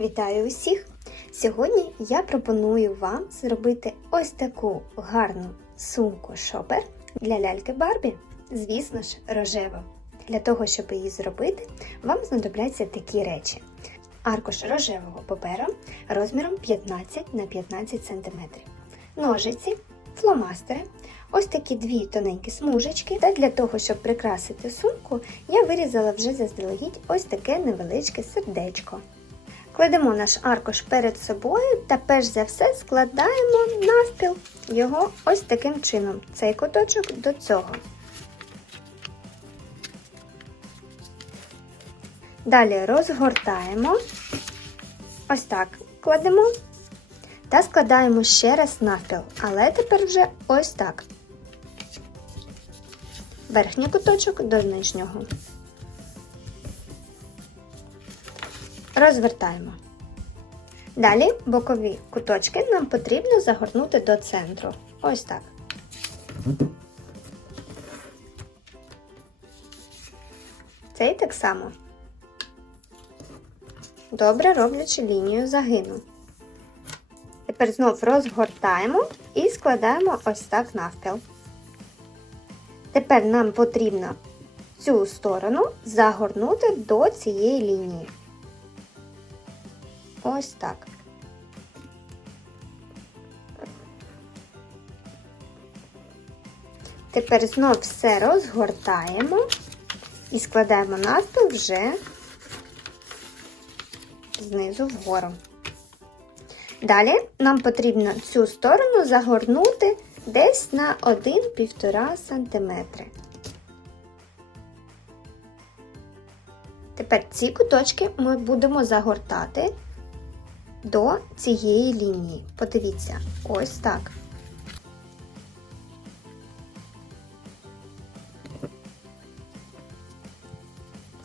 Вітаю усіх! Сьогодні я пропоную вам зробити ось таку гарну сумку шопер для ляльки Барбі, звісно ж, рожева. Для того, щоб її зробити, вам знадобляться такі речі: аркуш рожевого паперу розміром 15 на 15 см, ножиці, фломастери, ось такі дві тоненькі смужечки. Та для того, щоб прикрасити сумку, я вирізала вже заздалегідь ось таке невеличке сердечко. Кладемо наш аркуш перед собою та перш за все складаємо навпіл його ось таким чином, цей куточок до цього. Далі розгортаємо, ось так кладемо та складаємо ще раз навпіл, але тепер вже ось так. Верхній куточок до нижнього. Розвертаємо. Далі бокові куточки нам потрібно загорнути до центру. Ось так. Цей так само. Добре роблячи лінію загину. Тепер знов розгортаємо і складаємо ось так навпіл. Тепер нам потрібно цю сторону загорнути до цієї лінії. Ось так. Тепер знов все розгортаємо і складаємо навпіл вже знизу вгору. Далі нам потрібно цю сторону загорнути десь на 1-1,5 см. Тепер ці куточки ми будемо загортати до цієї лінії. Подивіться, ось так.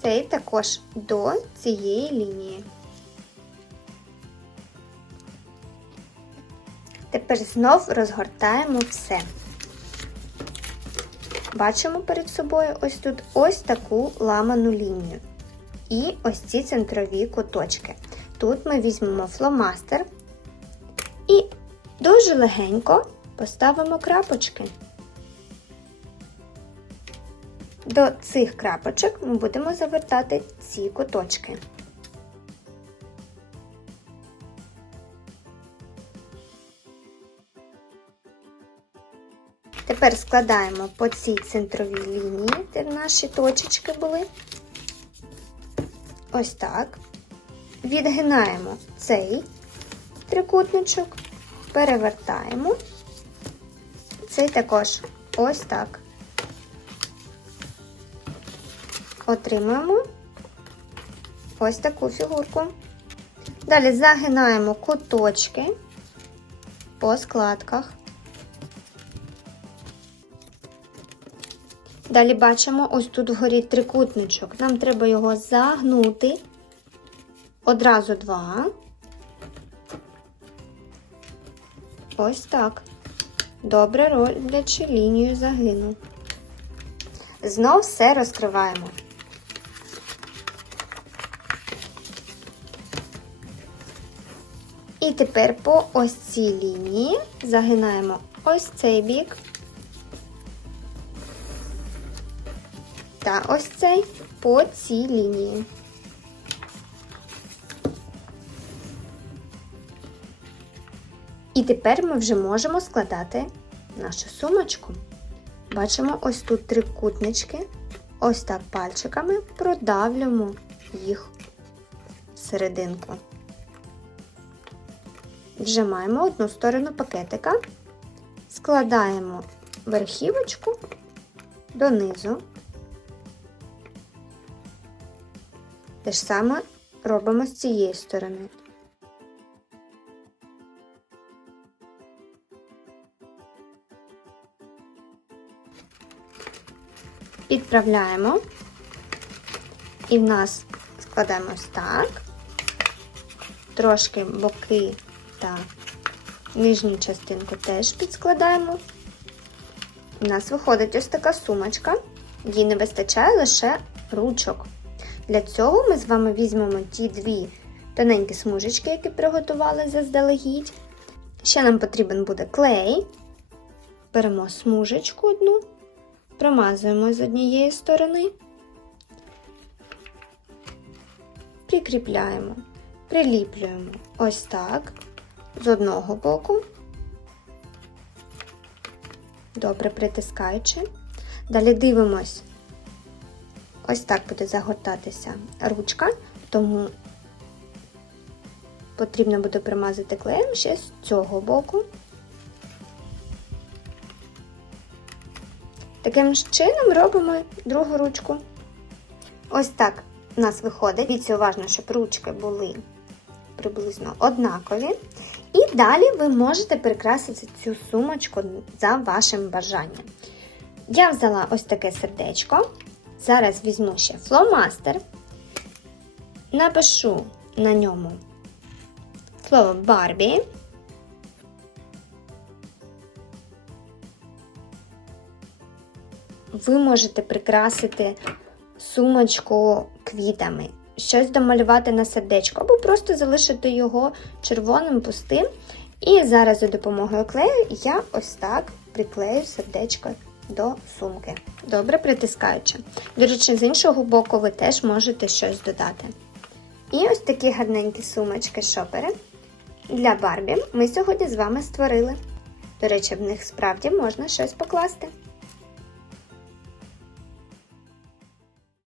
Цей також до цієї лінії. Тепер знов розгортаємо все. Бачимо перед собою ось тут ось таку ламану лінію. І ось ці центрові куточки. Тут ми візьмемо фломастер і дуже легенько поставимо крапочки. До цих крапочок ми будемо завертати ці куточки. Тепер складаємо по цій центровій лінії, де наші точечки були. Ось так. Відгинаємо цей трикутничок, перевертаємо. Цей також ось так. Отримуємо ось таку фігурку. Далі загинаємо куточки по складках. Далі бачимо ось тут вгорі трикутничок. Нам треба його загнути. Одразу два. Ось так. Добре роблячи лінію загину. Знов все розкриваємо. І тепер по ось цій лінії загинаємо ось цей бік. Та ось цей по цій лінії. І тепер ми вже можемо складати нашу сумочку. Бачимо ось тут трикутнички, ось так пальчиками продавлюємо їх всерединку. Вжимаємо одну сторону пакетика, складаємо верхівочку донизу. Те ж саме робимо з цієї сторони. Підправляємо, і в нас складаємо ось так, трошки боки та нижню частинку теж підскладаємо. У нас виходить ось така сумочка, їй не вистачає лише ручок. Для цього ми з вами візьмемо ті дві тоненькі смужечки, які приготували заздалегідь. Ще нам потрібен буде клей. Беремо смужечку одну, промазуємо з однієї сторони, прикріпляємо, приліплюємо ось так з одного боку, добре притискаючи. Далі дивимось, ось так буде загортатися ручка, тому потрібно буде примазати клеєм ще з цього боку. Таким чином робимо другу ручку. Ось так у нас виходить. Дивіться уважно, щоб ручки були приблизно однакові. І далі ви можете прикрасити цю сумочку за вашим бажанням. Я взяла ось таке сердечко. Зараз візьму ще фломастер, напишу на ньому слово Барбі. Ви можете прикрасити сумочку квітами, щось домалювати на сердечко, або просто залишити його червоним пустим. І зараз за допомогою клею я ось так приклею сердечко до сумки. Добре притискаючи. До речі, з іншого боку, ви теж можете щось додати. І ось такі гарненькі сумочки-шопери для Барбі ми сьогодні з вами створили. До речі, в них справді можна щось покласти.